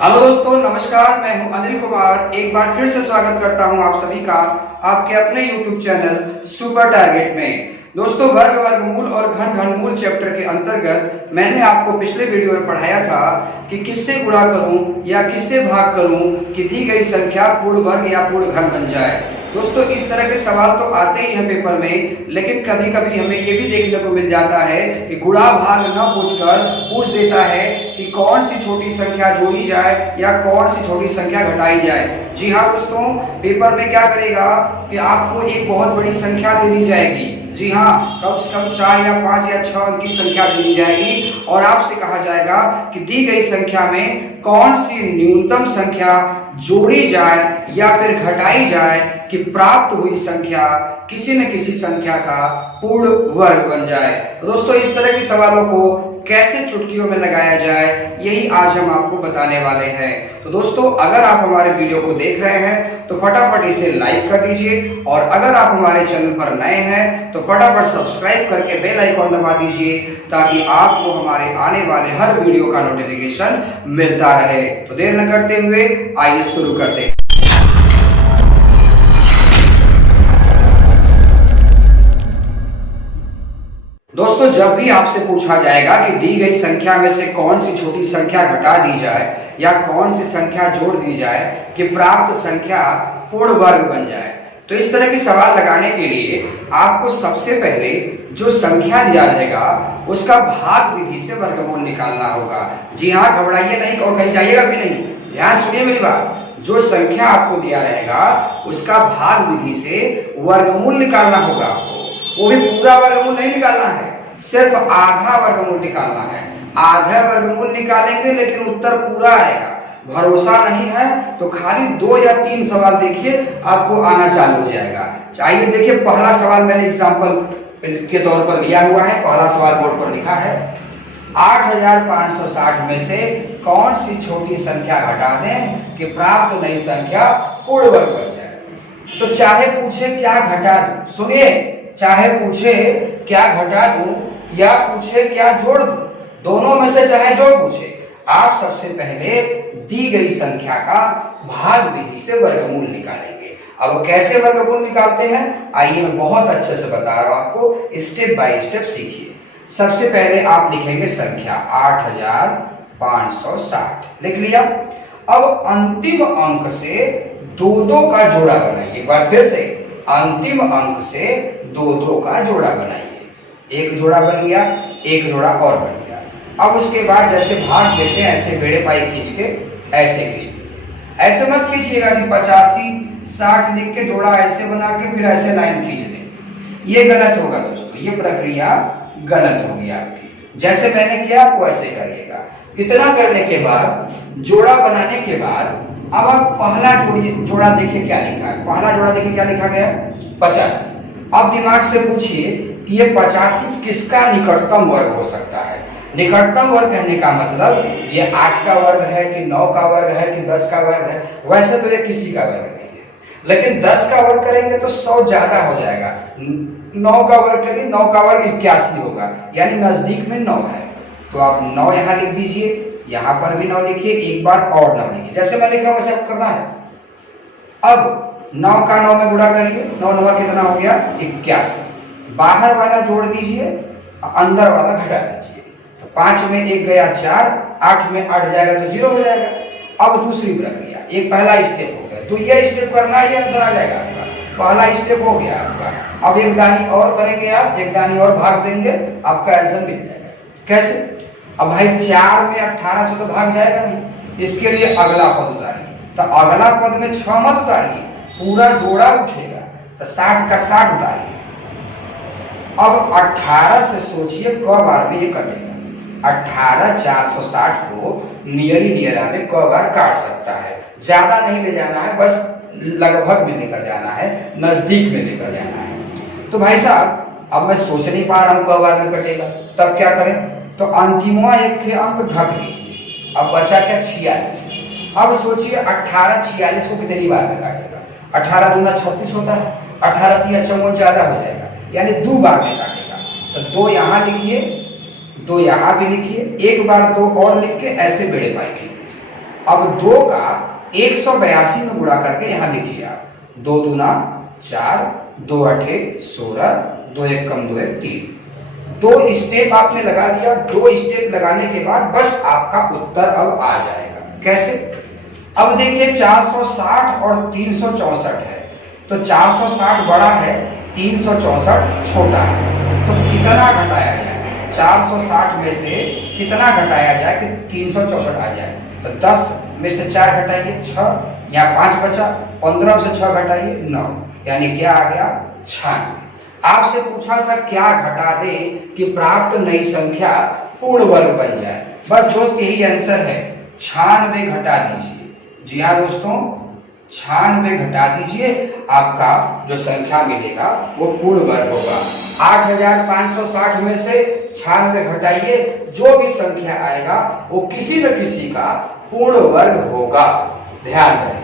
Hello दोस्तों, नमस्कार। मैं हूं अनिल कुमार। एक बार फिर से स्वागत करता हूं आप सभी का आपके अपने YouTube चैनल सुपर टारगेट में। दोस्तों, वर्ग वर्गमूल और घन घनमूल चैप्टर के अंतर्गत मैंने आपको पिछले वीडियो में पढ़ाया था कि किससे गुणा करूं या किससे भाग करूं कि दी गई संख्या पूर्ण वर्ग या पूर्ण घन बन जाए। दोस्तों, इस तरह के सवाल तो आते ही हैं पेपर में, लेकिन कभी कभी हमें ये भी देखने को मिल जाता है कि गुणा भाग न पूछ देता है कि कौन सी छोटी संख्या जोड़ी जाए या कौन सी छोटी संख्या घटाई जाए। जी हाँ दोस्तों, पेपर में क्या करेगा कि आपको एक बहुत बड़ी संख्या दे दी जाएगी। जी हाँ, कम से कम 4 या 5 या 6 अंक की संख्या दे दी जाएगी और आपसे कहा जाएगा कि दी गई संख्या में कौन सी न्यूनतम संख्या जोड़ी जाए या फिर घटाई जाए कि प्राप्त हुई संख्या किसी न किसी संख्या का पूर्ण वर्ग बन जाए। तो दोस्तों, इस तरह के सवालों को कैसे चुटकियों में लगाया जाए, यही आज हम आपको बताने वाले हैं। तो दोस्तों, अगर आप हमारे वीडियो को देख रहे हैं तो फटाफट इसे लाइक कर दीजिए और अगर आप हमारे चैनल पर नए हैं तो फटाफट सब्सक्राइब करके बेल आइकॉन दबा दीजिए ताकि आपको हमारे आने वाले हर वीडियो का नोटिफिकेशन मिलता रहे। तो देर न करते हुए आइए शुरू करते हैं। दोस्तों, जब भी आपसे पूछा जाएगा कि दी गई संख्या में से कौन सी छोटी संख्या घटा दी जाए या कौन सी संख्या जोड़ दी जाए कि प्राप्त संख्या पूर्ण वर्ग बन जाए, तो इस तरह के सवाल लगाने के लिए आपको सबसे पहले जो संख्या दिया रहेगा उसका भाग विधि से वर्गमूल निकालना होगा। जी हाँ, घबराइए नहीं और कहीं जाइएगा भी नहीं, ध्यान सुनिए मेरी बात। जो संख्या आपको दिया रहेगा उसका भाग विधि से वर्गमूल निकालना होगा आपको। वो भी पूरा वर्गमूल नहीं निकालना है, सिर्फ आधा वर्गमूल निकालना है। आधा वर्गमूल निकालेंगे लेकिन उत्तर पूरा आएगा। भरोसा नहीं है तो खाली 2 या 3 सवाल देखिए, आपको आना चालू हो जाएगा। चाहिए देखिए, पहला सवाल मैंने एग्जाम्पल के तौर पर लिया हुआ है। पहला सवाल बोर्ड पर लिखा है 8560 में से कौन सी छोटी संख्या घटा दें कि प्राप्त नई संख्या पूर्ण वर्ग बन जाए। तो चाहे पूछे क्या घटा दूं, सुनिए, चाहे पूछे क्या घटा दूं या पूछे क्या जोड़ दूं, दोनों में से चाहे जो पूछे, आप सबसे पहले दी गई संख्या का भाग विधि से वर्गमूल निकालेंगे। अब कैसे वर्गमूल निकालते हैं, आइए मैं बहुत अच्छे से बता रहा हूं आपको, स्टेप बाय स्टेप सीखिए। सबसे पहले आप लिखेंगे संख्या 8560, लिख लिया। अब अंतिम अंक से 2 का जोड़ा बनाइए। एक बार फिर से अंतिम अंक से 2 का जोड़ा बनाइए। एक जोड़ा बन गया, एक जोड़ा और बन गया। अब उसके बाद जैसे भाग देते हैं ऐसे बेड़े पाई खींच के ऐसे खींच दीजिए। ऐसे मत खींचिएगा कि 8560 लिख के जोड़ा ऐसे बना के फिर ऐसे लाइन खींच दें, ये गलत होगा दोस्तों। ये प्रक्रिया गलत होगी आपकी। जैसे मैंने किया आपको ऐसे करिएगा। इतना करने के बाद, जोड़ा बनाने के बाद, अब आप पहला जोड़ा देखिए क्या लिखा है। पहला जोड़ा देखिए क्या लिखा गया, 85। अब दिमाग से पूछिए कि ये 85 किसका निकटतम वर्ग हो सकता है। निकटतम वर्ग कहने का मतलब ये 8 का वर्ग है कि 9 का वर्ग है कि 10 का वर्ग है। वैसे तो ये किसी का वर्ग नहीं है, लेकिन 10 का वर्ग करेंगे तो 100 ज्यादा हो जाएगा। 9 का वर्ग करेंगे, 9 का वर्ग 81 होगा, यानी नजदीक में 9 है। तो आप 9 यहाँ लिख दीजिए, यहाँ पर भी 9 लिखिए, एक बार और 9 लिखिए। जैसे मैं लिख रहा हूँ वैसे आपको करना है। अब 9 का 9 में गुणा करिए, 9 9 कितना हो गया, 81। बाहर वाला जोड़ दीजिए, अंदर वाला घटा दीजिए। तो 5 में 1 गया 4, 8 में 8 जाएगा तो 0 हो जाएगा। अब दूसरी प्रक्रिया, एक पहला स्टेप हो गया, तो ये स्टेप करना है, ये आंसर आ जाएगा आपका। पहला स्टेप हो गया आपका। अब एक दानी और करेंगे आप, एक दानी और भाग देंगे, आपका आंसर मिल जाएगा। कैसे? अब भाई 4 में 18 से तो भाग जाएगा नहीं, इसके लिए अगला पद उतारिए। तो अगला पद में 6 मत उतारिए, पूरा जोड़ा उठेगा, तो 60 का 60 उतारिए। अब 18 से सोचिए क बार में ये कटेगा। 18 460 को नियरा में क बार काट सकता है। ज्यादा नहीं ले जाना है, बस लगभग में लेकर जाना है, नजदीक में लेकर जाना है। तो भाई साहब, अब मैं सोच नहीं पा रहा हूं क बार में कटेगा, तब क्या करें? तो अंतिमवा एक के अंक ढक लीजिए। अब बचा क्या, 46। अब सोचिए 18 46 को कितनी बार में काटेगा। 18 दूना 36 होता है, 18 3 54 ज्यादा हो जाएगा, यानी 2 बार में काटेगा। तो 2 यहाँ लिखिए, 2 यहाँ भी लिखिए, एक बार 2 और लिख के ऐसे बेड़े पाई खींच दीजिए। अब 2 का 182 में गुणा करके यहां लिखिए आप। 2 दूना 4, 2 अठे 16, 2 एक कम 2 एक 3। 2 स्टेप आपने लगा दिया। 2 स्टेप लगाने के बाद बस आपका उत्तर अब आ जाएगा। कैसे? अब देखिए 460 और 364 है, तो 460 बड़ा है, 364 छोटा है, तो कितना घटाया जाए? 460 में से कितना घटाया जाए कि 364 आ जाए? तो 10 में से 4 घटाइए 6, यहाँ 5 बचा, 15 में से 6 घटाइए 9, यानी क्या आ गया? 96। आपसे पूछा था क्या घटा दे कि प्राप्त नई संख्या पूर्ण वर्ग बन जाए। बस दोस्त यही आंसर है, 96 घटा दीजिए। जी हाँ दोस्तों, 96 घटा दीजिए, आपका जो संख्या मिलेगा वो पूर्ण वर्ग होगा। 8560 में से 96 घटाइए, जो भी संख्या आएगा वो किसी न किसी का पूर्ण वर्ग होगा। ध्यान रहे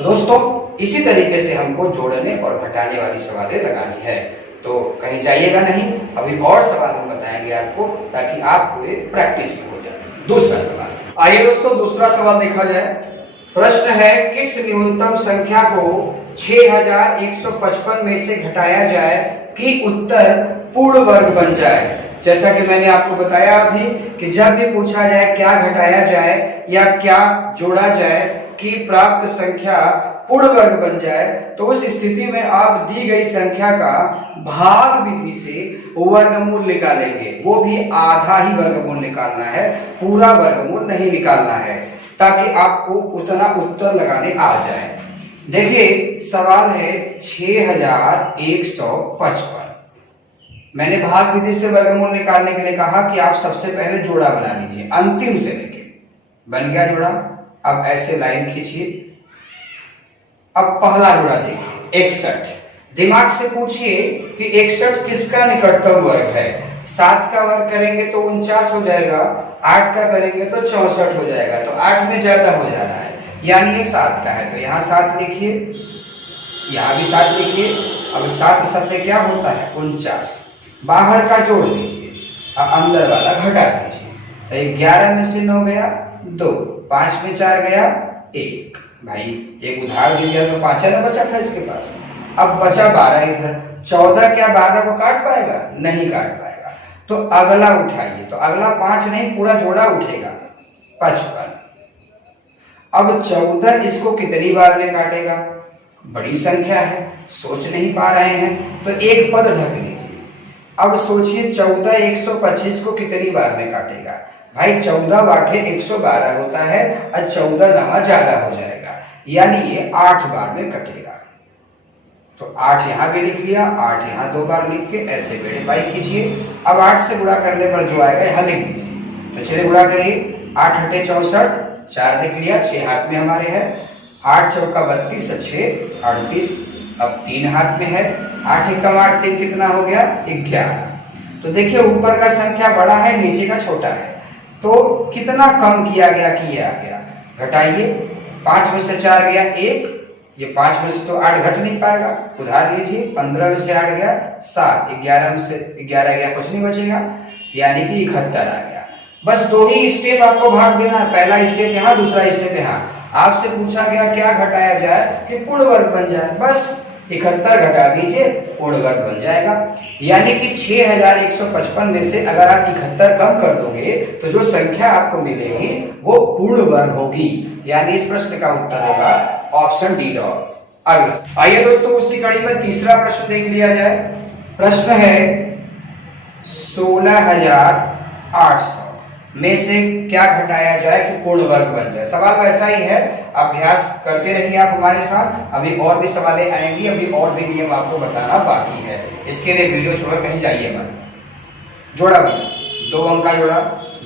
दोस्तों, इसी तरीके से हमको जोड़ने और घटाने वाली सवालें लगानी है। तो कहीं जाइएगा नहीं, अभी और सवाल हम बताएंगे आपको, ताकि आपको ये प्रैक्टिस में हो जाए। दूसरा सवाल, आइए दोस्तों दूसरा सवाल देखा जाए। प्रश्न है, किस न्यूनतम संख्या को 6155 में से घटाया जाए कि उत्तर पूर्ण वर्ग बन जाए? जैसा कि मैंने आपको बताया अभी कि जब भी पूछा जाए क्या घटाया जाए या क्या जोड़ा जाए कि प्राप्त संख्या पूर्ण वर्ग बन जाए, तो उस स्थिति में आप दी गई संख्या का भाग विधि से वर्गमूल निकालेंगे। वो भी आधा ही वर्गमूल निकालना है, पूरा वर्गमूल नहीं निकालना है, ताकि आपको उतना उत्तर लगाने आ जाए। देखिए सवाल है 6155। मैंने भाग विधि से वर्गमूल निकालने के लिए कहा कि आप सबसे पहले जोड़ा बना लीजिए, अंतिम से लेके। बन गया जोड़ा। अब ऐसे लाइन खींचिए। अब पहला जोड़ा देखिए 61। दिमाग से पूछिए कि 61 किसका निकटतम वर्ग है? 7 का वर्ग करेंगे तो 49 हो जाएगा, 8 का करेंगे तो 64 हो जाएगा, तो 8 में ज्यादा हो जा रहा है, यानी ये 7 का है, तो यहाँ 7 लिखिए, यहाँ भी 7 लिखिए। अब 7 सत्ते क्या होता है? 49। बाहर का जोड़ दीजिए और अंदर वाला घटा दीजिए। तो 11 में से 9 गया 2, 5 में 4 गया 1। भाई एक उधार दे दिया तो 5 ना बचा था इसके पास। अब बचा 12 इधर। 14 क्या 12 को काट पाएगा? नहीं काट पाएगा। तो अगला उठाइए, तो अगला 5 नहीं पूरा जोड़ा उठेगा 55। अब 14 इसको कितनी बार में काटेगा? बड़ी संख्या है, सोच नहीं पा रहे हैं, तो एक पद ढक लीजिए। अब सोचिए 14 125 को कितनी बार में काटेगा? भाई 14 बाटे 112 होता है और 14 नवा ज्यादा हो जाएगा, यानी ये 8 बार में कटेगा। तो 8 यहां भी लिख लिया, 8 यहां 2 बार लिख के ऐसे बेड़े पाई खींचिए। अब 8 से गुणा करने पर जो आएगा यहां लिख दीजिए। तो चलिए गुणा करिए। 8 × 8 = 64, 4 लिख लिया, 6 हाथ में हमारे है। 8 × 4 = 32, 6 38, अब 3 हाथ में है। 8 × 1 = 8, 3 कितना हो गया? 11। तो देखिए ऊपर का संख्या बड़ा है, नीचे का छोटा है, तो कितना कम किया गया कि ये आ गया? घटाइए। 5 में से 4 गया 1, ये 5 में से तो 8 घट नहीं पाएगा, उधार लीजिए। 15 में से 8 गया 7, 11 में से 11 गया, कुछ नहीं बचेगा, यानी कि 71 आ गया। बस 2 ही स्टेप आपको भाग देना है, पहला स्टेप यहाँ, दूसरा स्टेप यहाँ। आपसे पूछा गया क्या घटाया जाए कि पूर्ण वर्ग बन जाए, बस 71 घटा दीजिए, पूर्ण वर्ग बन जाएगा। यानी कि 6155 में से अगर आप 71 कम कर दोगे तो जो संख्या आपको मिलेगी वो पूर्ण वर्ग होगी, यानी इस प्रश्न का उत्तर होगा ऑप्शन डी डॉट। अगला आइए दोस्तों उसी कड़ी में तीसरा प्रश्न देख लिया जाए। प्रश्न है 16800 में से क्या घटाया जाए कि पूर्ण वर्ग बन जाए। सवाल वैसा ही है, अभ्यास करते रहिए आप हमारे साथ, अभी और भी सवालें आएंगी, अभी और भी नियम आपको बताना बाकी है, इसके लिए वीडियो छोड़ कहीं जाइए मत। जोड़ा बना, 2 अंक का जोड़ा,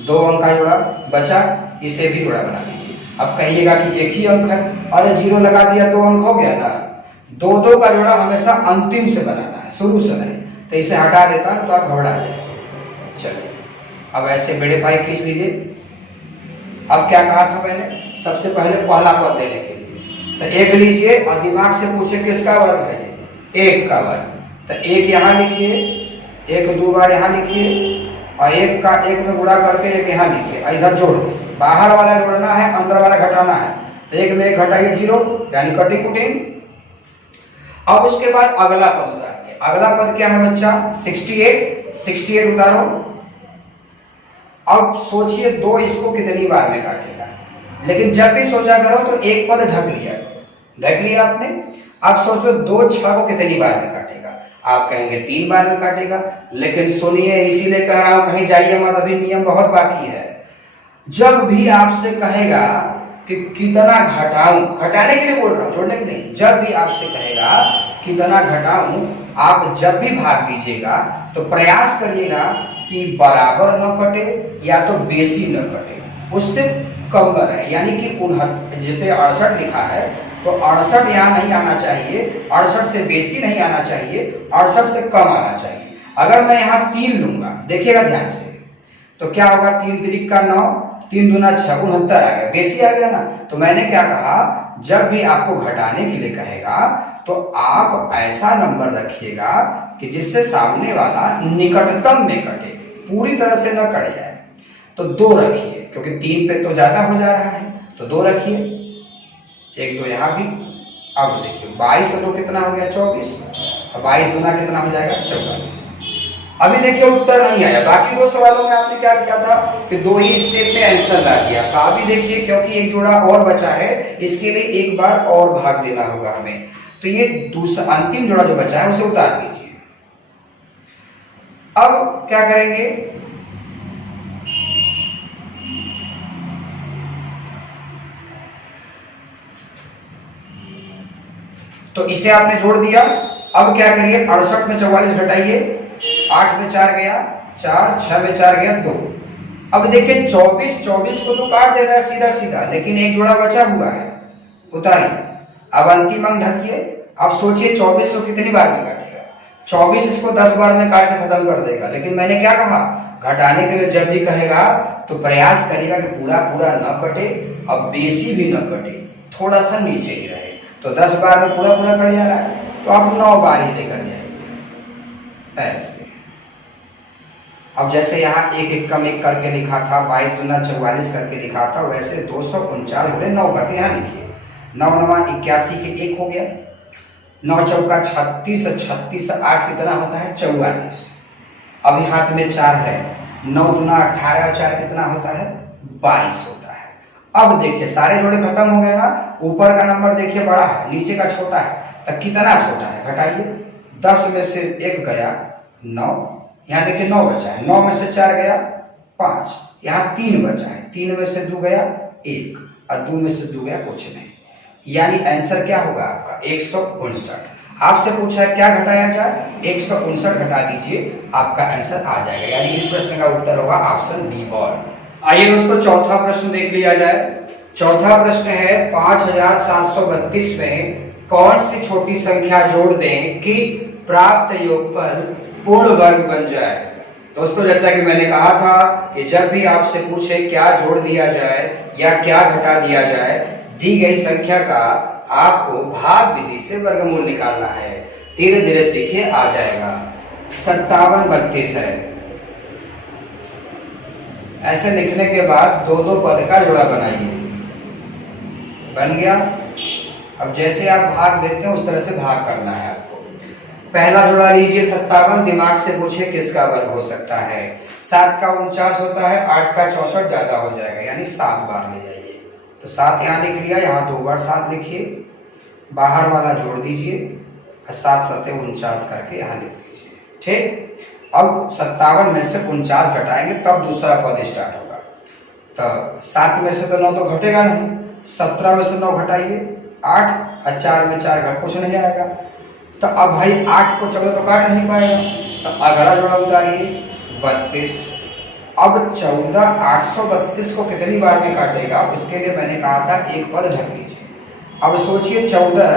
2 अंक का जोड़ा बचा, इसे भी जोड़ा बना लीजिए। अब कहिएगा कि एक ही अंक है, अरे 0 लगा दिया 2 अंक हो गया ना। 2 का जोड़ा हमेशा अंतिम से बनाना है, शुरू से नहीं, तो इसे हटा देता तो आप घबरा जाए। चलिए अब ऐसे बेड़े पाई खींच लीजिए। अब क्या कहा था मैंने? सबसे पहले पहला पद लेने के लिए, तो 1 लीजिए और दिमाग से पूछे किसका वर्ग है? ये 1 का वर्ग, तो 1 यहाँ लिखिए, 1 2 बार यहाँ लिखिए, और 1 का 1 में गुणा करके 1 यहाँ लिखिए, इधर जोड़ दीजिए। बाहर वाला जोड़ना है, अंदर वाला घटाना है, तो एक में एक घटाइए 0 यानी कटिंग कुटिंग। अब उसके बाद अगला पद उतारिए। अगला पद क्या है बच्चा? 68 उतारो। अब सोचिए 2 इसको कितनी बार में काटेगा, लेकिन जब भी सोचा करो तो एक पद ढक लिया आपने। अब सोचो 2 6 को कितनी बार में काटेगा? आप कहेंगे 3 बार में काटेगा, लेकिन सुनिए, इसीलिए कह रहा हूं कहीं जाइए मत, अभी नियम बहुत बाकी है। जब भी आपसे कहेगा कि कितना घटाऊं, घटाने के लिए बोल रहा हूं, जोड़ने के नहीं, जब भी आपसे कहेगा कितना घटाऊं, आप जब भी भाग दीजिएगा तो प्रयास करिएगा कि बराबर न कटे या तो बेसी न कटे, उससे कम रहे। यानी कि 69, जैसे 68 लिखा है तो 68 यहाँ नहीं आना चाहिए, 68 से बेसी नहीं आना चाहिए, 68 से कम आना चाहिए। अगर मैं यहाँ 3 लूंगा, देखिएगा ध्यान से, तो क्या होगा? 3 त्रिक का 9, 3 दूना 6, 69 आ गया, बेसी आ गया ना। तो मैंने क्या कहा, जब भी आपको घटाने के लिए कहेगा तो आप ऐसा नंबर रखिएगा कि जिससे सामने वाला निकटतम में कटे, पूरी तरह से न कट जाए। तो 2 रखिए, क्योंकि 3 पे तो ज्यादा हो जा रहा है, तो 2 रखिए, 1 2 यहाँ भी। अब देखिए 22 और 2 कितना हो गया? 24। 22 दूना कितना हो जाएगा? 44। अभी देखिए उत्तर नहीं आया। बाकी 2 सवालों में आपने क्या किया था कि 2 ही स्टेप में आंसर ला दिया था। अभी देखिए, क्योंकि एक जोड़ा और बचा है, इसके लिए एक बार और भाग देना होगा हमें। तो ये दूसरा अंतिम जोड़ा जो बचा है उसे उतार दीजिए। अब क्या करेंगे? तो इसे आपने जोड़ दिया। अब क्या करिए? 68 में 44 घटाइए, 8 में 4 गया 4, 6 में 4 गया 2। अब देखिए 24 को तो काट दे रहा है सीधा सीधा, लेकिन एक जोड़ा बचा हुआ है, उतारिए। अब अंतिम अंक ढकिए। अब सोचिए 24 को कितनी बार में काटेगा? 24 इसको 10 बार में काट के खत्म कर देगा। लेकिन मैंने क्या कहा, घटाने के लिए जब भी कहेगा तो प्रयास करेगा कि पूरा पूरा न कटे, अब बेसी भी न कटे, थोड़ा सा नीचे ही रहे। तो 10 बार में पूरा पूरा कट जा रहा है, तो आप 9 बार ही लेकर जाएंगे ऐसे। अब जैसे यहाँ 1 1 कम 1 करके लिखा था, 22 दूना 44 करके लिखा था, वैसे 249 गुणे 9 करके यहाँ लिखिए। 9 9 81 के 1 हो गया, 9 चौका 36, 36 8 कितना होता है? 44। अभी हाथ में 4 है, 9 दूना 18, 4 कितना होता है? 22 होता है। अब देखिए सारे जोड़े खत्म हो गए ना। ऊपर का नंबर देखिए बड़ा है, नीचे का छोटा है, तो कितना छोटा है? घटाइए। 10 में से 1 गया 9, यहाँ देखिए 9 बचा है, 9 में से 4 गया 5, यहाँ 3 बचा है, 3 में से 2 गया 1 और 2 में से 2 गया कुछ नहीं। यानी आंसर क्या होगा आपका? 159। आपसे पूछा है क्या घटाया जाए, 159 घटा दीजिए, आपका आंसर आ जाएगा। यानी इस प्रश्न का उत्तर होगा ऑप्शन डी बॉल। आइए दोस्तों चौथा प्रश्न देख लिया जाए। चौथा प्रश्न है 5732 में कौन सी छोटी संख्या जोड़ दें कि प्राप्त योगफल पूर्ण वर्ग बन जाए। दोस्तों जैसा कि मैंने कहा था कि जब भी आपसे पूछे क्या जोड़ दिया जाए या क्या घटा दिया जाए, दी गई संख्या का आपको भाग विधि से वर्गमूल निकालना है। धीरे धीरे सीखिए, आ जाएगा। 5732 है, ऐसे लिखने के बाद 2 पद का जोड़ा बनाइए। बन गया। अब जैसे आप भाग देते हैं उस तरह से भाग करना है आपको। पहला जोड़ा लीजिए 57, दिमाग से पूछिए किसका वर्ग हो सकता है। 7 का 49 होता है, 8 का 64 ज्यादा हो जाएगा, यानी 7 बार ले जाइए। तो 7 यहाँ लिख लिया, यहाँ 2 बार 7 लिखिए, बाहर वाला जोड़ दीजिए और 7 7 49 करके यहाँ लिख दीजिए। ठीक। अब 57 में से 49 घटाएंगे तब दूसरा पद स्टार्ट होगा। तो 7 में से तो 9 तो घटेगा नहीं, 17 में से 9 घटाइए, 8 और 4 में 4 घट कुछ नहीं आएगा। तो अब भाई 8 को चलो तो काट नहीं पाएगा, तो अगला जोड़ा उतारिए 32। अब 14 832 को कितनी बार में काटेगा, उसके लिए मैंने कहा था एक पद ढक लीजिए। अब सोचिए 14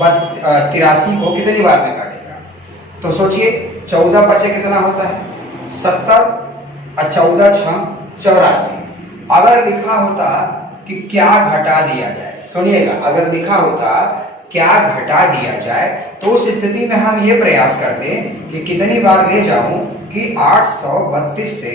83 को कितनी बार में काटेगा, तो सोचिए 14 पचे कितना होता है 70 और 14 6 84। अगर लिखा होता कि क्या घटा दिया जाए, सुनिएगा, अगर लिखा होता क्या घटा दिया जाए तो उस स्थिति में हम ये प्रयास करते कि कितनी बार ले जाऊं कि 832 से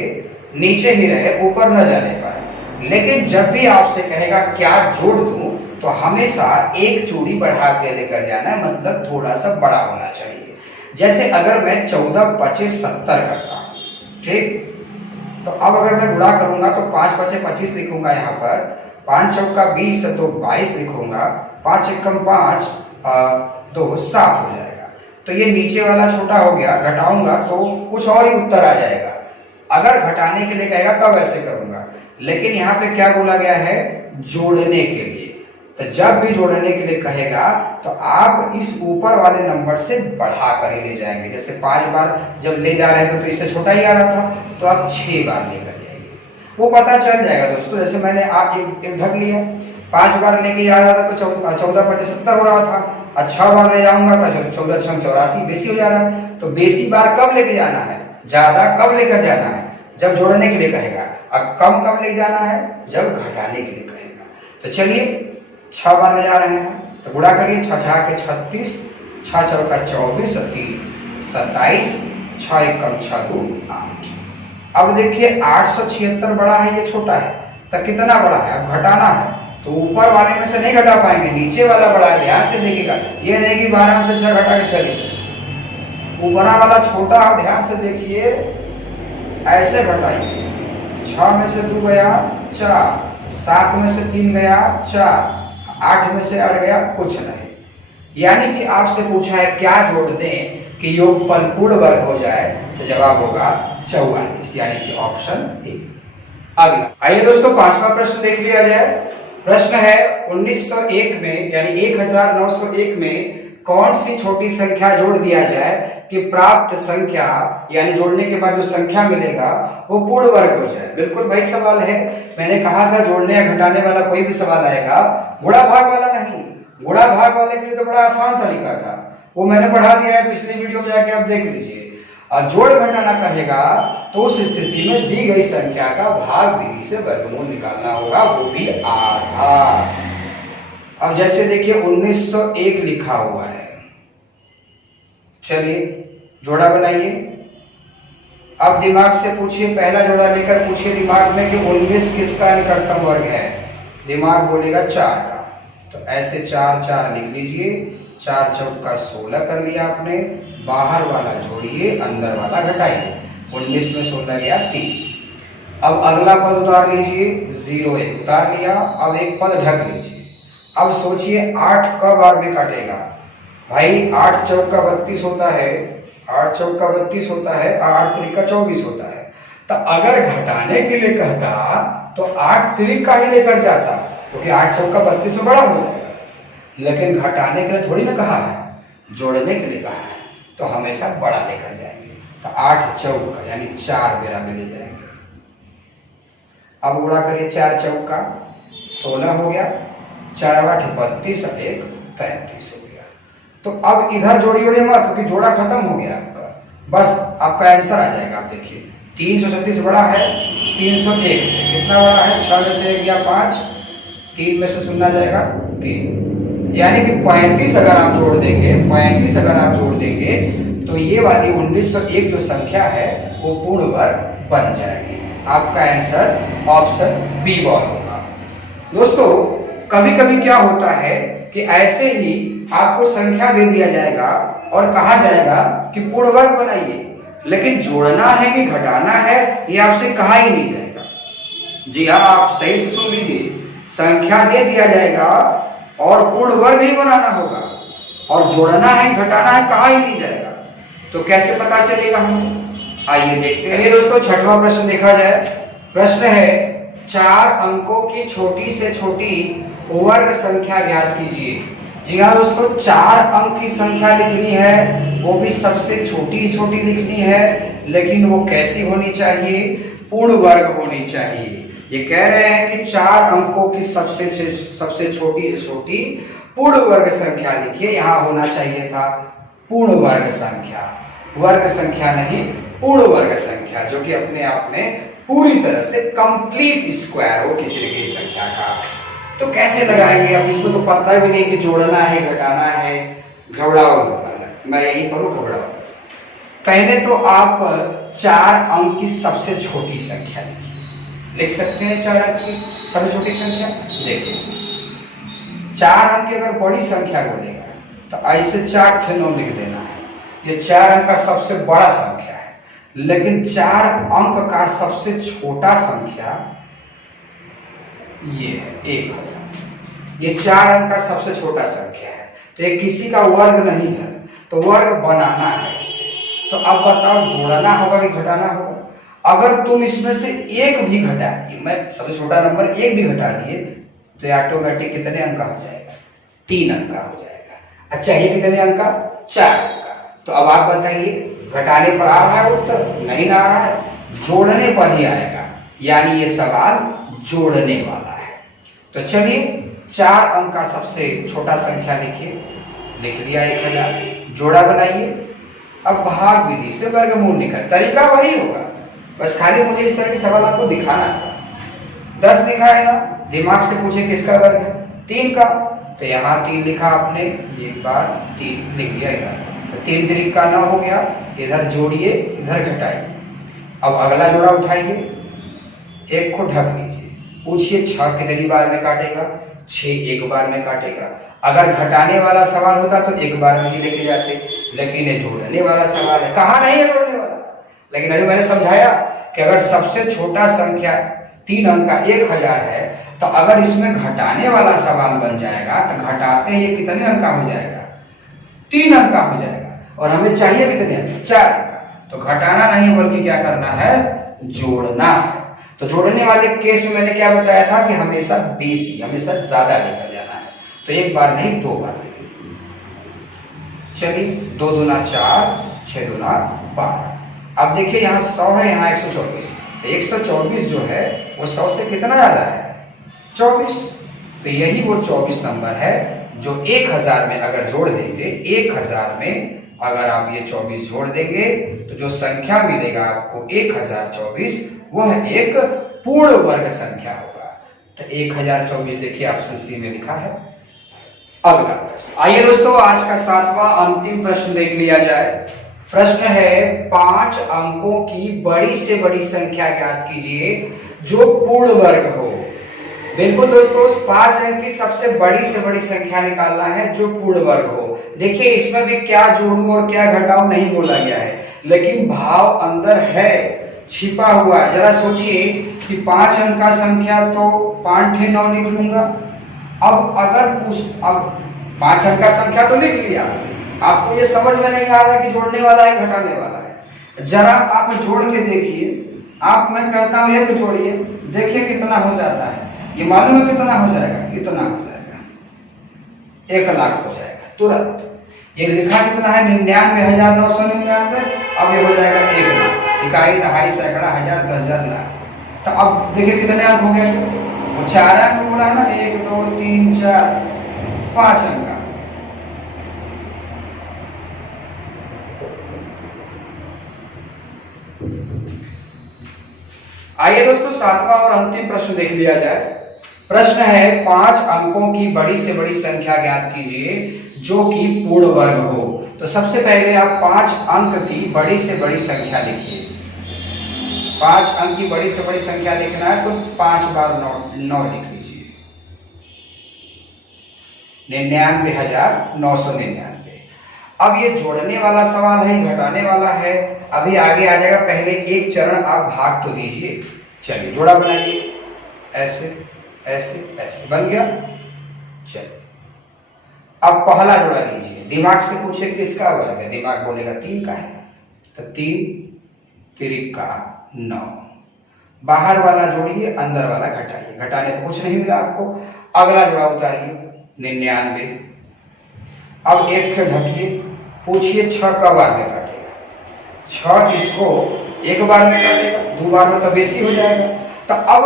नीचे ही रहे, ऊपर न जाने पाए। लेकिन जब भी आपसे कहेगा क्या जोड़ दूं, तो हमेशा एक जोड़ी बढ़ा के लेकर जाना है, मतलब थोड़ा सा बड़ा होना चाहिए। जैसे अगर मैं 14 25 70 करता हूं, ठीक, तो अब अगर मैं गुणा करूंगा तो 5 5 25 लिखूंगा, यहाँ पर 5 चौका 20 तो 22 लिखूंगा, 5 एकम 5 2 7 हो जाएगा। तो ये नीचे वाला छोटा हो गया, घटाऊंगा तो कुछ और ही उत्तर आ जाएगा। अगर घटाने के लिए कहेगा तब ऐसे करूंगा, लेकिन यहाँ पे क्या बोला गया है, जोड़ने के लिए। तो जब भी जोड़ने के लिए कहेगा तो आप इस ऊपर वाले नंबर से बढ़ा कर ही ले जाएंगे। जैसे 5 बार जब ले जा रहे थे तो इससे छोटा ही आ रहा था, तो आप 6 बार लेकर जाएंगे, वो पता चल जाएगा दोस्तों। जैसे मैंने आप एक ढक लिया, 5 बार लेके जा रहा था तो 14 25 70 हो रहा था, और 6 बार ले जाऊंगा तो 14 6 84 बेसी हो जा रहा है। तो बेसी बार कब लेके जाना है, ज्यादा कब लेकर जाना है, जब जोड़ने के लिए कहेगा, और कम कब ले जाना है, जब घटाने के लिए कहेगा। तो चलिए 6 बार ले जा रहे हैं, तो गुणा करिए, 6 6 के 36, 6 चौका 24, 3 27, 6 एकम 6 2 8। अब देखिए 876 बड़ा है, ये छोटा है, तो कितना बड़ा है, अब घटाना है तो ऊपर वाले में से नहीं घटा पाएंगे, नीचे वाला बड़ा है, ध्यान से देखिएगा। ये नहीं कि 12 में से 6 घटा के चलिए, ऊपरा वाला छोटा है, ध्यान से देखिए, ऐसे घटाइए। 6 में से 2 गया 4, 7 में से 3 गया 4, 8 में से 8 गया कुछ नहीं। यानी कि आपसे पूछा है क्या जोड़ दें कि योगफल पूर्ण वर्ग हो जाए, तो जवाब होगा 44, यानी कि ऑप्शन ए। अगला आइए दोस्तों, 5वां प्रश्न देख लिया जाए। प्रश्न है 1901 में यानी 1901 में कौन सी छोटी संख्या जोड़ दिया जाए कि प्राप्त संख्या यानी जोड़ने के बाद जो संख्या मिलेगा वो पूर्ण वर्ग हो जाए। बिल्कुल वही सवाल है, मैंने कहा था जोड़ने या घटाने वाला कोई भी सवाल आएगा, गुणा भाग वाला नहीं। गुणा भाग वाले के लिए तो बड़ा आसान तरीका था, वो मैंने पढ़ा दिया है पिछली वीडियो में, जाके आप देख लीजिए। और जोड़ घटाना कहेगा तो उस स्थिति में दी गई संख्या का भाग विधि से वर्गमूल निकालना होगा, वो भी आधा। अब जैसे देखिए 1901 लिखा हुआ है, चलिए जोड़ा बनाइए। अब दिमाग से पूछिए, पहला जोड़ा लेकर पूछिए दिमाग में कि 19 किसका निकटतम वर्ग है, दिमाग बोलेगा 4 का। तो ऐसे 4 4 लिख लीजिए, 4 चौका 16 कर लिया आपने, बाहर वाला जोड़िए, अंदर वाला घटाइए, 19 में 16 गया 3। अब अगला पद उतार लीजिए, 0 1 उतार लिया, अब एक पद ढक लीजिए। अब सोचिए 8 कब बार में काटेगा, भाई 8 चौका 32 होता है, 8 चौका 32 होता है, 8 त्रिका 24 होता है। तो अगर घटाने के लिए कहता तो 8 त्रिका ही लेकर जाता, क्योंकि 8 चौका 32 में बड़ा हो जाएगा। लेकिन घटाने के लिए थोड़ी ना कहा है, जोड़ने के लिए कहा है, तो हमेशा बड़ा लेकर जाएंगे। तो 8 चौका यानी 4 बेरा में ले जाएंगे। अब गुणा करिए, 4 चौका 16 हो गया, 4 8 32, 1 33 हो गया। तो अब इधर जोड़ी जोड़िए मत, क्योंकि जोड़ा खत्म हो गया आपका, बस आपका आंसर आ जाएगा। आप देखिए 336 बड़ा है 301 से, कितना बड़ा है, 6 में से 1 गया 5, 3 में से 0 जाएगा 3, यानी कि 35 अगर आप जोड़ देंगे, 35 अगर आप जोड़ देंगे तो ये वाली 1901 जो संख्या है वो पूर्ण वर्ग बन जाएगी। आपका आंसर ऑप्शन बी बॉल होगा। दोस्तों कभी कभी क्या होता है कि ऐसे ही आपको संख्या दे दिया जाएगा और कहा जाएगा कि पूर्ण वर्ग बनाइए, लेकिन जोड़ना है कि घटाना है ये आपसे कहा ही नहीं जाएगा। जी हाँ, आप सही से सुन लीजिए, संख्या दे दिया जाएगा और पूर्ण वर्ग ही बनाना होगा, और जोड़ना है घटाना है कहा ही नहीं जाएगा। तो कैसे पता चलेगा हमें, आइए देखते हैं दोस्तों। 6वां प्रश्न देखा जाए। प्रश्न है 4 अंकों की छोटी से छोटी वर्ग संख्या ज्ञात कीजिए। जी हाँ दोस्तों, 4 अंक की संख्या लिखनी है, वो भी सबसे छोटी छोटी लिखनी है, लेकिन वो कैसी होनी चाहिए, पूर्ण वर्ग होनी चाहिए। ये कह रहे हैं कि 4 अंकों की सबसे छोटी से छोटी पूर्ण वर्ग संख्या लिखिए। यहाँ होना चाहिए था पूर्ण वर्ग संख्या, वर्ग संख्या नहीं, पूर्ण वर्ग संख्या, जो कि अपने आप में पूरी तरह से कंप्लीट स्क्वायर हो किसी न किसी संख्या का। तो कैसे लगाएंगे, अब इसको तो पता भी नहीं कि जोड़ना है घटाना है, घबराओ मत, मैं यही करूँ घबराओ। पहले तो आप 4 अंक की सबसे छोटी संख्या लिखिए, लिख सकते हैं 4 अंक की सबसे छोटी संख्या। देखिए 4 अंक की अगर बड़ी संख्या बोलेगा तो ऐसे 4 ठे 9 लिख देना है। ये 4 अंक का सबसे बड़ा संख्या है, लेकिन 4 अंक का सबसे छोटा संख्या ये है 1000। ये 4 अंक का सबसे छोटा संख्या है, तो ये किसी का वर्ग नहीं है, तो वर्ग बनाना है इसे। तो अब बताओ जोड़ना होगा कि घटाना होगा? अगर तुम इसमें से एक भी घटा दिए, मैं सबसे छोटा नंबर एक भी घटा दिए, तो ये ऑटोमेटिक कितने अंक का हो जाएगा? 3 अंक का हो जाएगा। अच्छा ये कितने अंक का? 4 अंक का। तो अब आप बताइए घटाने पर आ रहा है उत्तर? नहीं आ रहा है, जोड़ने पर ही आएगा, यानी ये सवाल जोड़ने वाला है। तो चलिए 4 अंक का सबसे छोटा संख्या लिखिए। लिख लिया 1000, जोड़ा बनाइए। अब भाग विधि से वर्गमूल निकाल, तरीका वही होगा, बस खाली मुझे इस तरह की सवाल आपको दिखाना था। 10 लिखा है ना, दिमाग से पूछे किसका वर्ग है? 3 का, तो यहाँ 3 लिखा आपने, एक बार 3 लिख दिया इधर, तो 3 3 का 9 हो गया। इधर जोड़िए, इधर घटाइए। अब अगला जोड़ा उठाइए, 1 को ढक लीजिए, पूछिए 6 कितनी बार में काटेगा? 6 एक बार में काटेगा। अगर घटाने वाला सवाल होता तो एक बार में ही लेके जाते, लेकिन ये जोड़ने वाला सवाल है, कहा नहीं है जोड़ने वाला। लेकिन अभी मैंने समझाया कि अगर सबसे छोटा संख्या 3 अंक का 1000 है, तो अगर इसमें घटाने वाला सवाल बन जाएगा तो घटाते ही कितने अंक का हो जाएगा? 3 अंक का हो जाएगा, और हमें चाहिए कितने अंक? 4 अंक का। तो घटाना नहीं बल्कि क्या करना है? जोड़ना है। तो जोड़ने वाले केस में मैंने क्या बताया था कि हमेशा बेसी, हमेशा ज्यादा लेकर जाना है। तो एक बार नहीं 2 बार लिखिए। चलिए 2 दूना 4, 6 दूना 12। अब देखिए यहाँ 100 है, यहाँ 124। तो 124 जो है वो 100 से कितना ज्यादा है? 24। तो यही वो 24 नंबर है जो 1000 में अगर जोड़ देंगे, 1000 में अगर आप ये 24 जोड़ देंगे तो जो संख्या मिलेगा आपको 1024, वह एक पूर्ण वर्ग संख्या होगा। तो 1024 देखिए ऑप्शन सी में लिखा है। अगला प्रश्न, आइए दोस्तों आज का 7वां अंतिम प्रश्न देख लिया जाए। प्रश्न है 5 अंकों की बड़ी से बड़ी संख्या ज्ञात कीजिए जो पूर्ण वर्ग हो। बिल्कुल दोस्तों, 5 अंक की सबसे बड़ी से बड़ी संख्या निकालना है जो पूर्ण वर्ग हो। देखिए इसमें भी क्या जोड़ूं और क्या घटाऊं नहीं बोला गया है, लेकिन भाव अंदर है, छिपा हुआ है। जरा सोचिए कि 5 अंक का संख्या तो 5 ठे 9 लिख लूंगा। अब 5 अंक का संख्या तो लिख लिया, आपको ये समझ में नहीं आ रहा कि जोड़ने वाला है घटाने वाला है। जरा आप जोड़ के देखिए, आप मैं कहता हूं एक जोड़िए, देखिए कितना हो जाता है। ये मालूम है कितना हो जाएगा? कितना हो जाएगा? 1 लाख हो जाएगा तुरंत। ये लिखा कितना है? 99,999। अब ये हो जाएगा 1 लाख, इकाई, दहाई, सैकड़ा, हजार, 10,000, लाख। तो अब देखिए कितने अंक हो गए? वो 4 अंक बोला है ना, 1 2 3 4 5 अंक का। आइए दोस्तों 7वां और अंतिम प्रश्न देख लिया जाए। प्रश्न है 5 अंकों की बड़ी से बड़ी संख्या ज्ञात कीजिए जो कि पूर्ण वर्ग हो। तो सबसे पहले आप 5 अंक की बड़ी से बड़ी संख्या लिखिए। 5 अंक की बड़ी से बड़ी संख्या लिखना है तो 5 बार 9 लिख लीजिए। 99,999। अब ये जोड़ने वाला सवाल है, घटाने वाला है, अभी आगे आ जाएगा। पहले एक चरण आप भाग तो दीजिए। चलिए जोड़ा बनाइए, ऐसे ऐसे ऐसे बन गया। चलिए अब पहला जोड़ा लीजिए, दिमाग से पूछे किसका वर्ग है? दिमाग बोलेगा 3 का है, तो 3 3 का 9। बाहर वाला जोड़िए, अंदर वाला घटाइए। घटाने को कुछ नहीं मिला आपको। अगला जोड़ा उतारिए 99। अब 1 के ढकिए, पूछिए 6 का बार में काटेगा? 6 इसको 1 बार में काटेगा, 2 बार में तो बेसी हो जाएगा। तो अब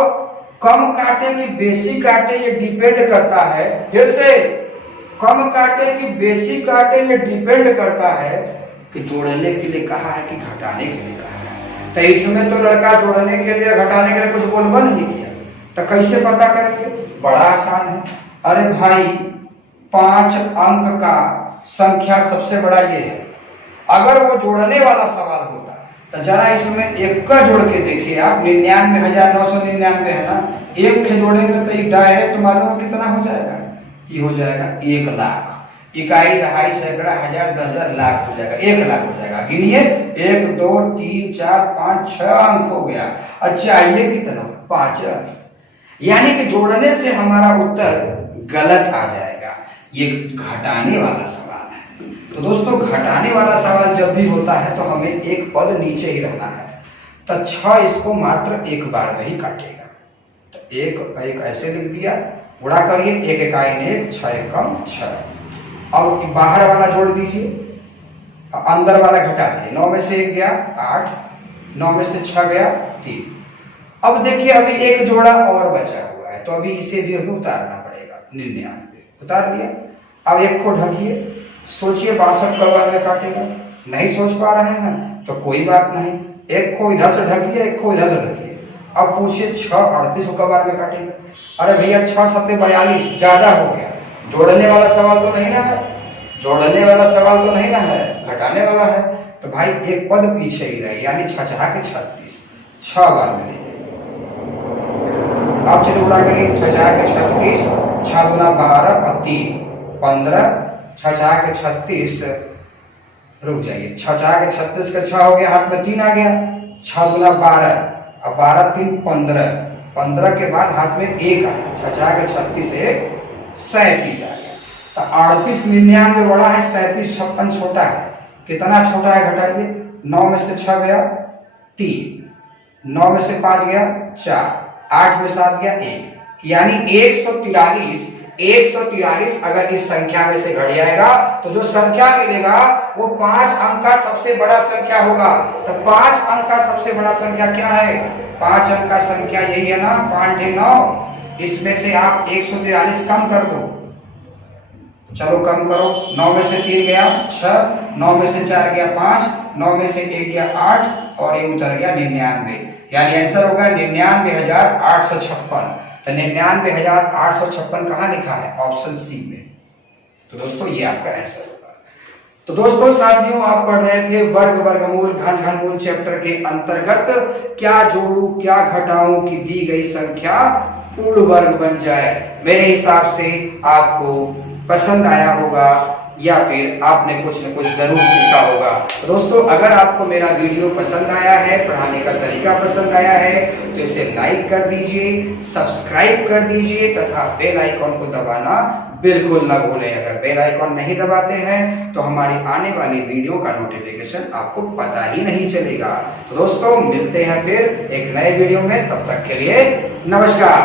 कम काटे कि बेसी काटे ये डिपेंड करता है। फिर से कम काटे कि बेसी काटे ये डिपेंड करता है कि जोड़ने के लिए कहा है कि घटाने के लिए कहा है। तो इसमें तो लड़का जोड़ने के लिए घटाने के लिए कुछ बोलबा नहीं किया, तो कैसे पता करेंगे? बड़ा आसान है। अरे भाई 5 अंक का संख्या सबसे बड़ा ये है। अगर वो जोड़ने वाला सवाल होता तो जरा इसमें एक का जोड़ के देखिए आप, 99,999 है ना, एक के जोड़ेंगे तो ये डायरेक्ट मालूम है कितना हो जाएगा, ये हो जाएगा 1 लाख। इकाई, दहाई, सैकड़ा, हजार, 10,000, लाख हो जाएगा, 1 लाख हो जाएगा। गिनिए, 1 2 3 4 5 6 अंक हो गया। अच्छा ये कितना, 5 अंक। यानी कि जोड़ने से हमारा उत्तर गलत आ जाएगा। ये घटाने वाला सवाल है। तो दोस्तों घटाने वाला सवाल जब भी होता है तो हमें एक पद नीचे ही रहना है। तो 6 इसको मात्र एक बार में ही काटेगा। तो एक ऐसे लिख दिया, गुणा करिए, 1 इकाई ने 6 एकम 6। अब बाहर वाला जोड़ दीजिए, अंदर वाला घटा दिए, 9 में से 1 गया 8, 9 में से 6 गया 3। अब देखिए अभी एक जोड़ा और बचा हुआ है, तो अभी इसे भी अभी उतारना पड़ेगा, 99 उतार लिया। अब एक को ढकिए, सोचिए 62 कब बार में काटेगा, नहीं सोच पा रहे हैं तो कोई बात नहीं, एक को इधर से ढकिए, एक को इधर से ढकिए। अब पूछिए 6 38 कब बार में काटेगा। अरे भैया 6 7 42 ज्यादा हो गया। जोड़ने वाला सवाल तो नहीं ना है, जोड़ने वाला सवाल तो नहीं ना है, घटाने वाला है। तो भाई एक पद पीछे ही रहे, यानी 6 के 36, 6 बार में ले जाइए। अब चलिए गुणा करिए, 6 के 36, 6 गुना 12 और 3 15, 6 के 36, रुक जाइए, 6 के 36 का 6 हो गया, हाथ में 3 आ गया, 6 गुना 12 और 12 3 15, 15 के बाद हाथ में 1 आया, 6 के 36 1 37 आ गया। तो 38 99 बड़ा है, 37 56 छोटा है। कितना छोटा है घटाइए, 9 में से 6 गया 3, 9 में से 5 गया 4, 8 में 7 गया 1, यानी 143 अगर इस संख्या में से घट जाएगा तो जो संख्या मिलेगा वो 5 अंक का सबसे बड़ा संख्या होगा। तो 5 अंक का सबसे बड़ा संख्या क्या है, 5 अंक का संख्या यही है ना, 5 9। इसमें से आप 143 कम कर दो, चलो कम करो, 9 में से 3 गया 6, 9 में से 4 गया 5, 9 में से 1 गया 8 और ये उतर गया 99, यानी आंसर होगा 99,856। तो 99,856 कहाँ लिखा है, ऑप्शन सी में। तो दोस्तों ये आपका आंसर होगा। तो दोस्तों साथियों आप पढ़ रहे थे वर्ग वर्गमूल घन घनमूल चैप्टर के अंतर्गत क्या जोड़ू क्या घटाऊं कि दी गई संख्या पूर्ण वर्ग बन जाए। मेरे हिसाब से आपको पसंद आया होगा या फिर आपने कुछ न कुछ जरूर सीखा होगा। तो दोस्तों अगर आपको मेरा वीडियो पसंद आया है, पढ़ाने का तरीका पसंद आया है तो इसे लाइक कर दीजिए, सब्सक्राइब कर दीजिए तथा बेल आइकॉन को दबाना बिल्कुल ना भूलें। अगर बेल आइकॉन नहीं दबाते हैं तो हमारी आने वाली वीडियो का नोटिफिकेशन आपको पता ही नहीं चलेगा। तो दोस्तों मिलते हैं फिर एक नए वीडियो में, तब तक के लिए नमस्कार।